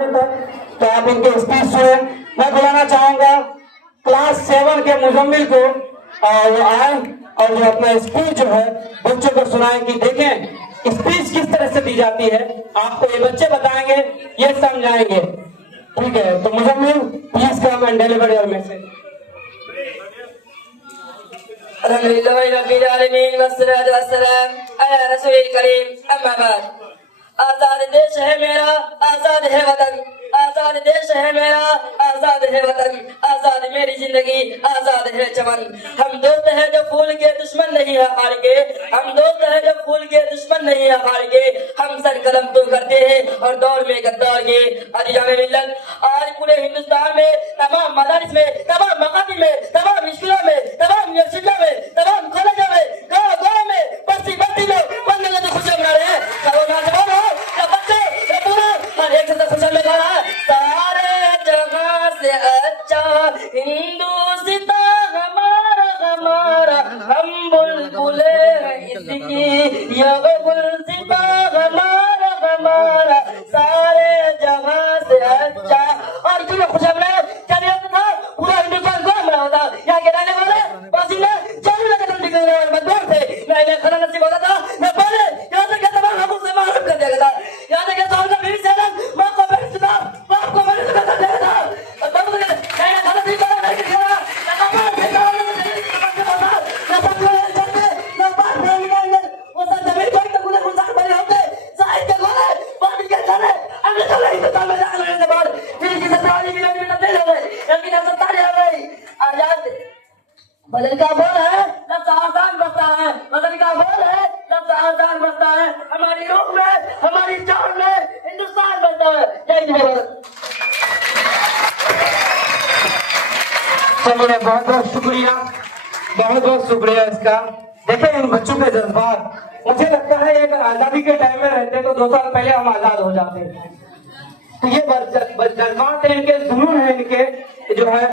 तो आप इनके स्पीच सुने। मैं बुलाना चाहूंगा क्लास 7 के मुजम्मिल को, वो आए और जो अपना स्पीच जो है बच्चों को सुनाए कि देखें स्पीच किस तरह से दी जाती है। आपको ये बच्चे बताएंगे, ये समझाएंगे। ठीक है, तो Muzammil please come and deliver your message. आजाद देश है मेरा, आजाद है वतन, आजाद देश है मेरा, आजाद है वतन, आजाद मेरी जिंदगी, आजाद है चमन। हम दोस्त हैं जो फूल के दुश्मन नहीं है हार के, हम दोस्त हैं जो फूल के दुश्मन नहीं है हार के। हम सर कलम तो करते हैं और दौर में गद्दार के। अजीजान मिल्लत, आज पूरे हिंदुस्तान में तमाम मदारिस में, तमाम मकातिब में, तमाम स्कूलों में, तमाम यूनिवर्सिटियों में, तमाम कॉलेजों में, गाँव में, बस्ती बस्ती में बंदे तो खुशियां मना रहे हैं। सारे जहां से अच्छा हिंदुस्ता हमारा हमारा, हम बुलबुले हैं इसकी, यह गुलसिता हमारा हमारा, सारे जहां से अच्छा। और क्यों खुशियां मनाए? चलिए था पूरा हिंदुस्तान को मना होता। यहाँ के रहने वाले पसीने चालू लगे तुम दिख रहे मजबूर थे। मैं खाना नसीब होता था, मैं पहले यहाँ तक तमाम हमको से मालूम कर दिया था। यहाँ तक साल का बीवी से माँ को मेरी सुना, बाप को मेरी सुना कर दिया था। और तब तक मैंने खाना नहीं बना नहीं किया ना कमाल से कमाल ना सब चलते ना बात नहीं वो सब जमीन कोई तो गुजर गुजर बने होते साहित्य गोले पानी के जाने अगले चले हिंदुस्तान में जाने के बाद फिर की सत्तावादी भी नहीं मिलते रहे। इनकी नजर तारी आ गई। आजाद बदल का बोल है, लफ्ज़ आसान बसता है, बदल का बोल है, लफ्ज़ आसान बसता है। हमारी रूह में, हमारी जान में हिंदुस्तान बनता है। जय हिंद। चलिए, बहुत बहुत शुक्रिया, बहुत बहुत शुक्रिया इसका। देखें इन बच्चों के जज्बात, मुझे लगता है अगर आजादी के टाइम में रहते तो 2 साल पहले हम आजाद हो जाते। तो ये जज्बात है इनके, जुनून है इनके जो है।